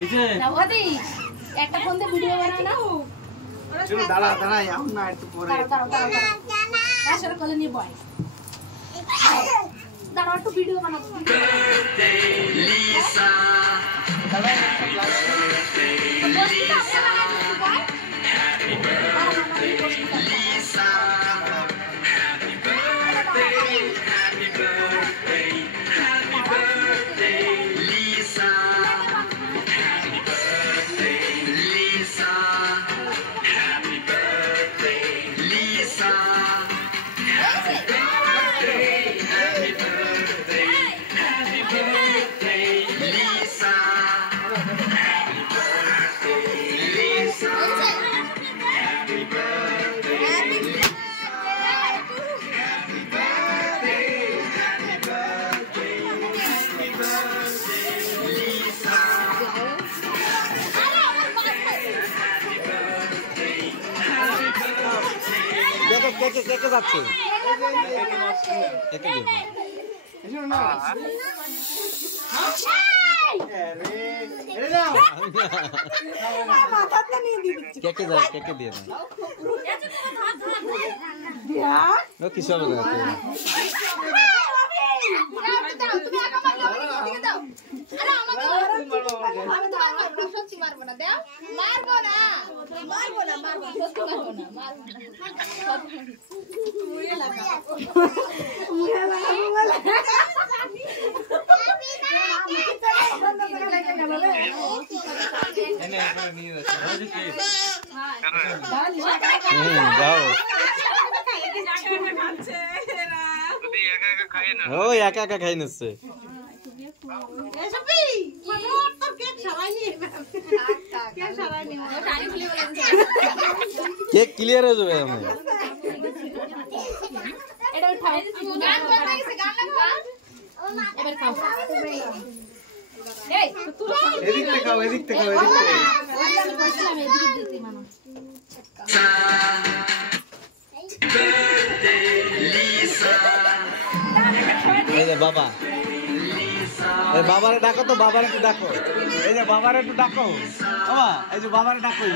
একটা ফোন দিয়ে ভিডিও বানাও না চলো দাঁড়া দাঁড়া এখন না একটু পরে আসলে কোলে নিয়ে বয় দাঁড়াও একটু ভিডিও বানাবো লিসা কে যাচ্ছে কে দিয়ে কিছু হবে না ও একা একা খাই নিচ্ছে কেক ক্লিয়ার হয়ে যাবে আমি এদিক থেকে বাবা বাবারে ডাকো তো বাবারে একটু ডাকো এই যে বাবারে একটু ডাকো বাবা এই যে বাবারে ডাকো